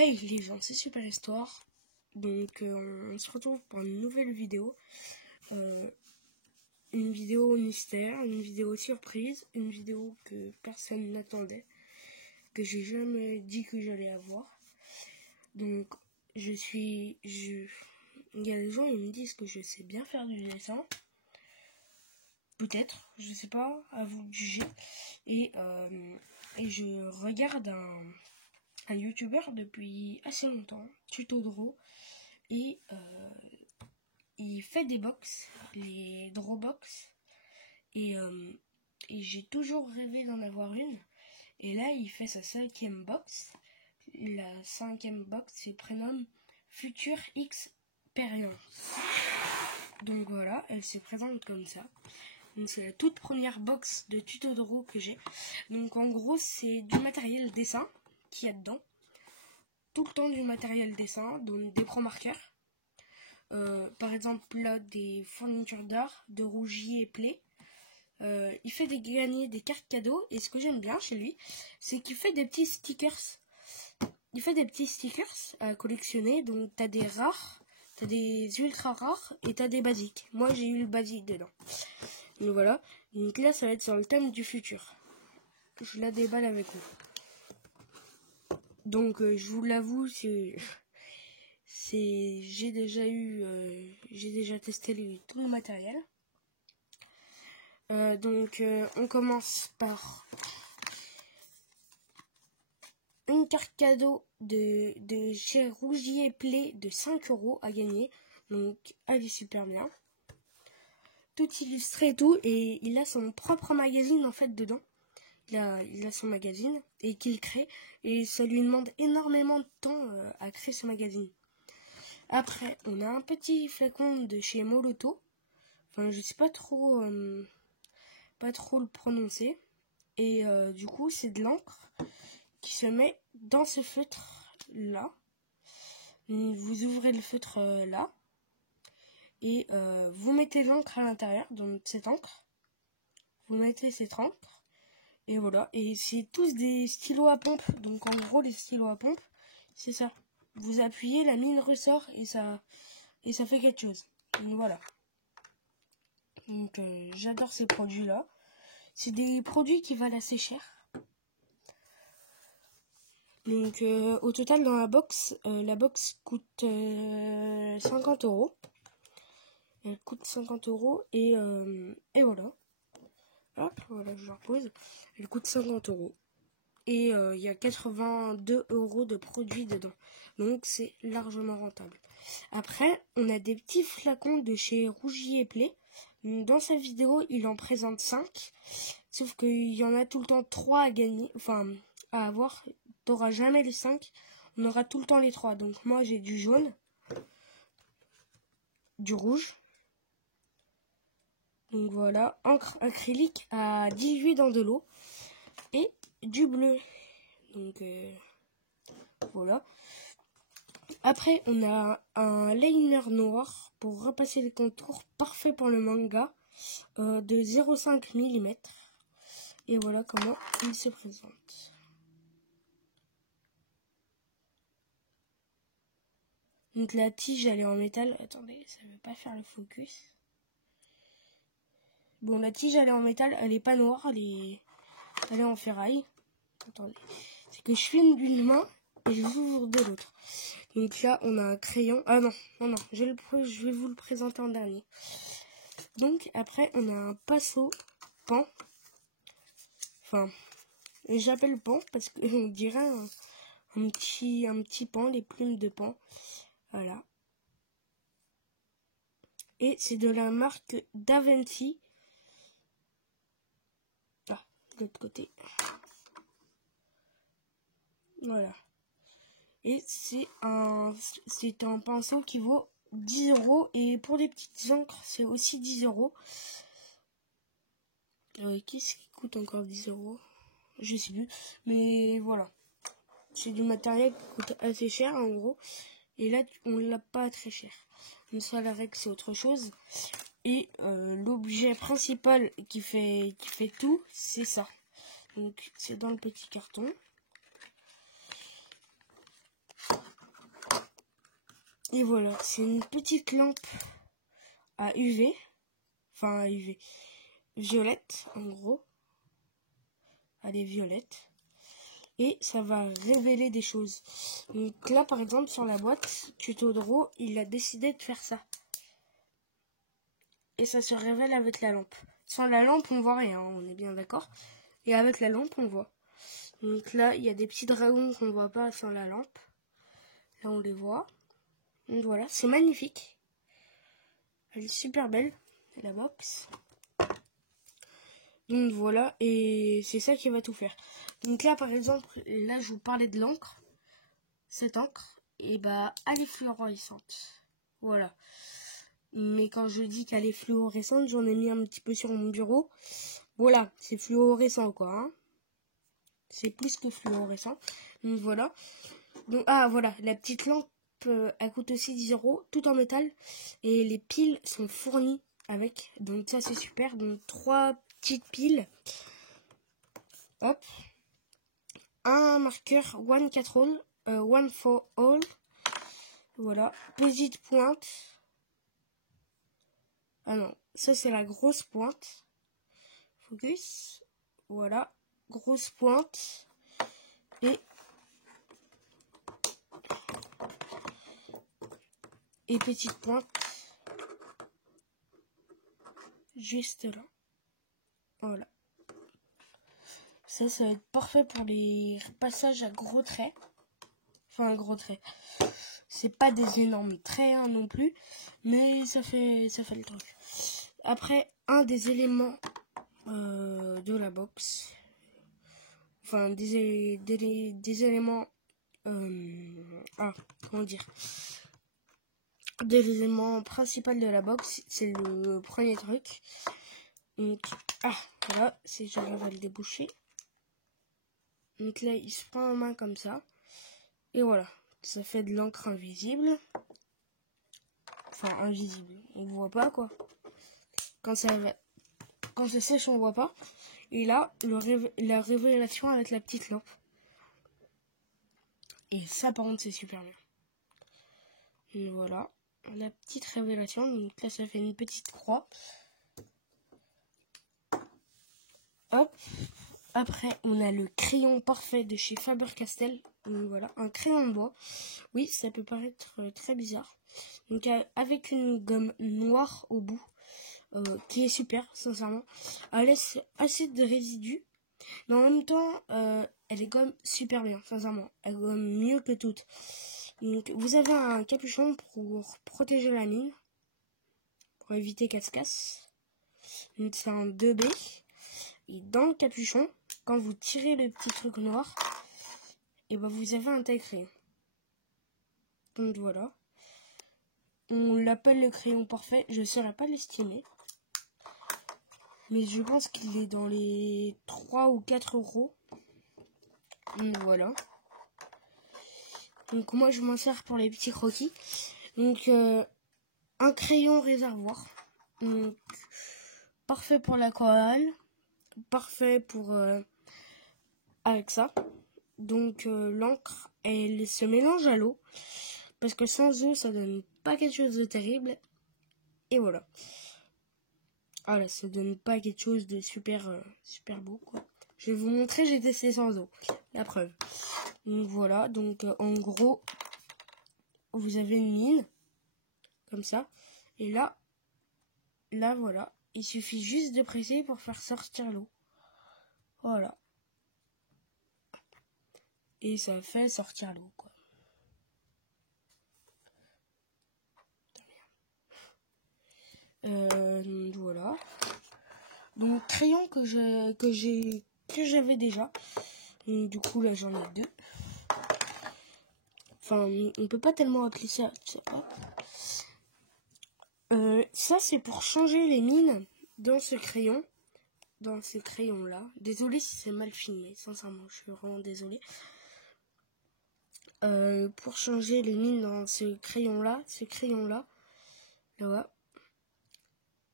Hey les gens, c'est Super Histoire. Donc on se retrouve pour une nouvelle vidéo. Une vidéo mystère, une vidéo surprise, une vidéo que personne n'attendait, que j'ai jamais dit que j'allais avoir. Donc il y a des gens qui me disent que je sais bien faire du dessin. Peut-être, je sais pas, à vous de juger. Et je regarde un youtubeur depuis assez longtemps, Tutodro, et il fait des box, les Drawbox, et j'ai toujours rêvé d'en avoir une. Et là, il fait sa 5e box. La 5e box se prénomme Future Experience. Donc voilà, elle se présente comme ça. Donc c'est la toute première box de Tutodro que j'ai. Donc en gros, c'est du matériel dessin qu'il y a dedans. Tout le temps du matériel dessin, donc des pro-marqueurs. Par exemple là, des fournitures d'art, de Rougier et Play. Il fait gagner des cartes cadeaux, et ce que j'aime bien chez lui, c'est qu'il fait des petits stickers. Il fait des petits stickers à collectionner, donc t'as des rares, t'as des ultra rares et t'as des basiques. Moi j'ai eu le basique dedans. Donc voilà, donc là ça va être sur le thème du futur. Je la déballe avec vous. Donc je vous l'avoue, j'ai déjà testé tout le matériel. Donc on commence par une carte cadeau de chez Rougier Play de 5 € à gagner. Donc elle est super bien. Tout illustré et tout, et il a son propre magazine en fait dedans. Il a son magazine et qu'il crée, et ça lui demande énormément de temps à créer ce magazine. Après, on a un petit flacon de chez Moloto. Enfin, je sais pas trop le prononcer. Et du coup, c'est de l'encre qui se met dans ce feutre-là. Vous ouvrez le feutre là. Et vous mettez l'encre à l'intérieur, donc cette encre. Vous mettez cette encre. Et voilà. Et c'est tous des stylos à pompe. Donc en gros, les stylos à pompe, c'est ça. Vous appuyez, la mine ressort et ça fait quelque chose. Donc voilà. Donc j'adore ces produits-là. C'est des produits qui valent assez cher. Donc au total dans la box coûte 50 €. Elle coûte 50 € et voilà. Hop, voilà, je la repose. Elle coûte 50 €. Et il y a 82 € de produits dedans. Donc c'est largement rentable. Après, on a des petits flacons de chez Rougier et Play. Dans sa vidéo, il en présente 5. Sauf qu'il y en a tout le temps 3 à gagner. Enfin, à avoir. T'auras jamais les 5. On aura tout le temps les 3. Donc moi, j'ai du jaune. Du rouge. Donc voilà. Encre acrylique à diluer dans de l'eau. Et du bleu. Donc voilà. Après, on a un liner noir pour repasser les contours, parfait pour le manga, de 0,5 mm. Et voilà comment il se présente. Donc la tige, elle est en métal. Attendez, ça ne veut pas faire le focus. Bon, la tige, elle est en métal, elle est pas noire, elle est en ferraille. Attendez, c'est que je filme d'une main et je ouvre de l'autre. Donc là, on a un crayon. Ah non, je vais vous le présenter en dernier. Donc après, on a un pinceau pan. Enfin, j'appelle pan parce qu'on dirait un petit pan, les plumes de pan. Voilà. Et c'est de la marque Davinci. Ah, de l'autre côté. Voilà. Et c'est un pinceau qui vaut 10 €. Et pour les petites encres, c'est aussi 10 €. Qu'est-ce qui coûte encore 10 €? Je sais plus. Mais voilà. C'est du matériel qui coûte assez cher en gros. Et là, on l'a pas très cher. Une seule règle, c'est autre chose. Et l'objet principal qui fait tout, c'est ça. Donc c'est dans le petit carton. Et voilà, c'est une petite lampe à UV. Enfin, à UV. Violette, en gros. Elle est violette. Et ça va révéler des choses. Donc là, par exemple, sur la boîte, Tuto Draw, il a décidé de faire ça. Et ça se révèle avec la lampe. Sans la lampe, on voit rien, on est bien d'accord. Et avec la lampe, on voit. Donc là, il y a des petits dragons qu'on ne voit pas sans la lampe. Là, on les voit. Donc voilà, c'est magnifique. Elle est super belle, la box. Donc voilà, et c'est ça qui va tout faire. Donc là, par exemple, là, je vous parlais de l'encre. Cette encre, et bah, elle est fluorescente. Voilà. Mais quand je dis qu'elle est fluorescente, j'en ai mis un petit peu sur mon bureau. Voilà, c'est fluorescent, quoi. Hein. C'est plus que fluorescent. Donc voilà. Donc, ah, voilà, la petite lampe, elle coûte aussi 10 €, tout en métal. Et les piles sont fournies avec. Donc ça, c'est super. Donc 3 petites piles. Hop. Un marqueur One Control, One for All. Voilà. Petite pointe. Ah non, ça c'est la grosse pointe. Focus. Voilà. Grosse pointe. Et petite pointe. Juste là. Voilà. Ça va être parfait pour les passages à gros traits. Enfin, gros traits. C'est pas des énormes traits hein, non plus. Mais ça fait le truc. Après, un des éléments de la box. Enfin, des éléments... comment dire, des éléments principaux de la box, c'est le premier truc. Donc, voilà, si j'arrive à le déboucher. Donc là, il se prend en main comme ça. Et voilà, ça fait de l'encre invisible. Enfin, invisible, on ne voit pas quoi. Quand ça sèche, on voit pas. Et là, la révélation avec la petite lampe. Et ça, par contre, c'est super bien. Et voilà, la petite révélation. Donc là, ça fait une petite croix. Hop. Après, on a le crayon parfait de chez Faber-Castell. Donc voilà, un crayon de bois. Oui, ça peut paraître très bizarre. Donc avec une gomme noire au bout, qui est super, sincèrement. Elle laisse assez de résidus, mais en même temps, elle est gomme super bien, sincèrement. Elle gomme mieux que toutes. Donc vous avez un capuchon pour protéger la mine, pour éviter qu'elle se casse. Donc c'est un 2B. Et dans le capuchon, quand vous tirez le petit truc noir, et ben vous avez un taille crayon. Donc voilà. On l'appelle le crayon parfait. Je ne saurais pas l'estimer. Mais je pense qu'il est dans les 3 ou 4 €. Donc voilà. Donc moi je m'en sers pour les petits croquis. Donc un crayon réservoir. Donc, parfait pour l'aquarelle. Parfait pour avec ça. Donc l'encre, elle se mélange à l'eau. Parce que sans eau, ça donne pas quelque chose de terrible. Et voilà. Voilà, ça donne pas quelque chose de super beau, quoi. Je vais vous montrer, j'ai testé sans eau. La preuve. Donc voilà, donc en gros, vous avez une mine. Comme ça. Et là, voilà. Il suffit juste de presser pour faire sortir l'eau. Voilà. Et ça fait sortir l'eau, quoi. Voilà. Donc crayon que j'avais déjà. Du coup là j'en ai 2. Enfin on peut pas tellement appeler ça. Ça c'est pour changer les mines dans ce crayon. Dans ce crayon là. Désolée si c'est mal filmé. Sincèrement je suis vraiment désolée. Pour changer les mines dans ce crayon là. Là-bas.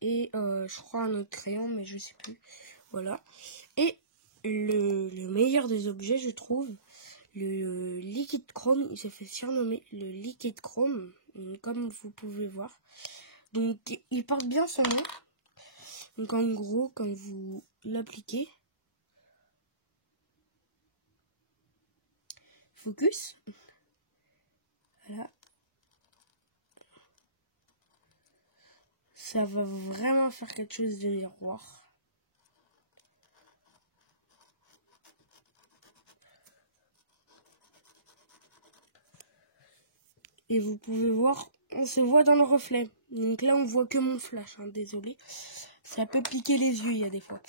Et je crois un autre crayon mais je sais plus. Voilà. Et le meilleur des objets je trouve, le liquide chrome. Il s'est fait surnommer le liquide chrome, comme vous pouvez voir. Donc il porte bien son nom. Donc en gros, quand vous l'appliquez, focus, voilà, ça va vraiment faire quelque chose de miroir. Et vous pouvez voir, on se voit dans le reflet. Donc là, on voit que mon flash, hein, désolé. Ça peut piquer les yeux, il y a des fois.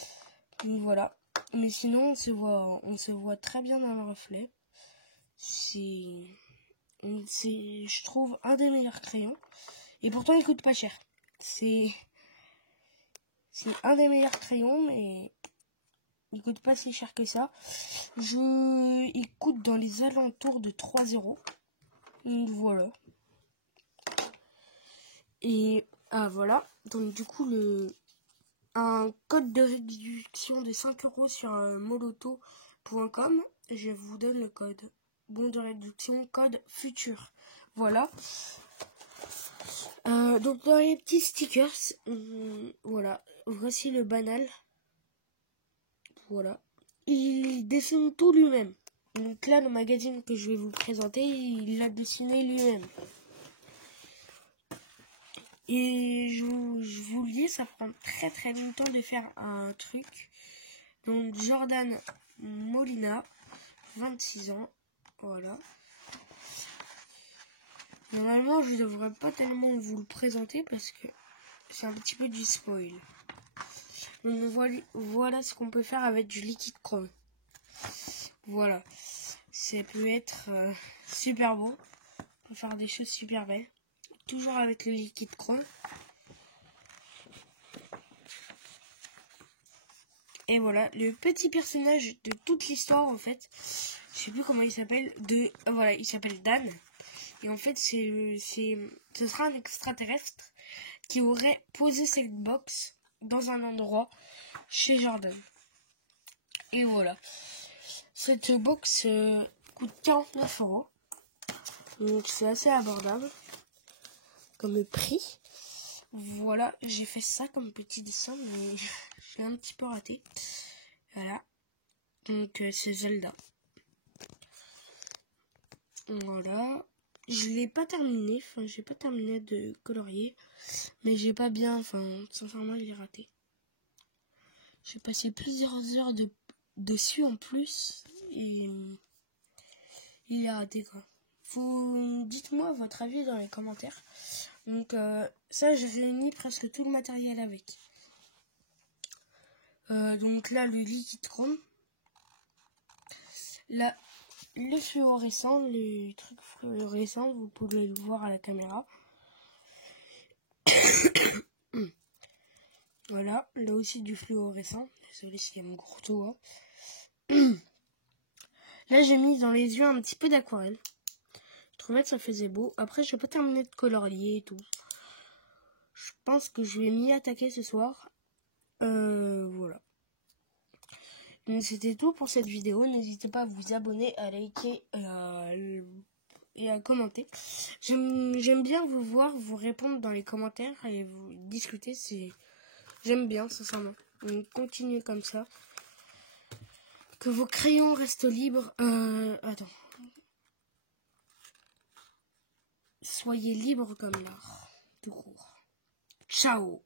Donc voilà. Mais sinon, on se voit très bien dans le reflet. C'est, je trouve, un des meilleurs crayons. Et pourtant, il coûte pas cher. C'est un des meilleurs crayons, mais il coûte pas si cher que ça. Il coûte dans les alentours de 3 €. Donc voilà. Et voilà. Donc du coup, un code de réduction de 5 € sur moloto.com. Je vous donne le code. Bon de réduction, code futur. Voilà. Donc dans les petits stickers, voilà. Voici le banal. Voilà. Il dessine tout lui-même. Donc là, le magazine que je vais vous présenter, il l'a dessiné lui-même. Et je vous le dis, ça prend très très longtemps de faire un truc. Donc Jordan Molina, 26 ans. Voilà. Normalement, je ne devrais pas tellement vous le présenter parce que c'est un petit peu du spoil. Donc voilà ce qu'on peut faire avec du liquide chrome. Voilà. Ça peut être super beau. On peut faire des choses super belles. Toujours avec le liquide chrome. Et voilà, le petit personnage de toute l'histoire en fait. Je sais plus comment il s'appelle. Voilà, il s'appelle Dan. Et en fait, ce sera un extraterrestre qui aurait posé cette box dans un endroit chez Jordan. Et voilà. Cette box coûte 49 €. Donc c'est assez abordable comme prix. Voilà, j'ai fait ça comme petit dessin, mais j'ai un petit peu raté. Voilà. Donc c'est Zelda. Voilà. Je l'ai pas terminé, j'ai pas terminé de colorier, mais j'ai pas bien, sincèrement, il est raté. J'ai passé plusieurs heures dessus en plus, et il est raté, quoi. Dites-moi votre avis dans les commentaires. Donc ça, j'ai réuni presque tout le matériel avec. Donc là, le liquide chrome. Là, le fluorescent, le truc fluorescent, vous pouvez le voir à la caméra. Voilà, là aussi du fluorescent. Désolé s'il y a mon gros doigt. Là, j'ai mis dans les yeux un petit peu d'aquarelle. Je trouvais que ça faisait beau. Après, je n'ai pas terminé de colorier et tout. Je pense que je vais m'y attaquer ce soir. Voilà. Donc, c'était tout pour cette vidéo. N'hésitez pas à vous abonner, à liker et à commenter. J'aime bien vous voir, vous répondre dans les commentaires et vous discuter. J'aime bien, sincèrement. Donc, continuez comme ça. Que vos crayons restent libres. Attends. Soyez libres comme l'art. Tout court. Ciao.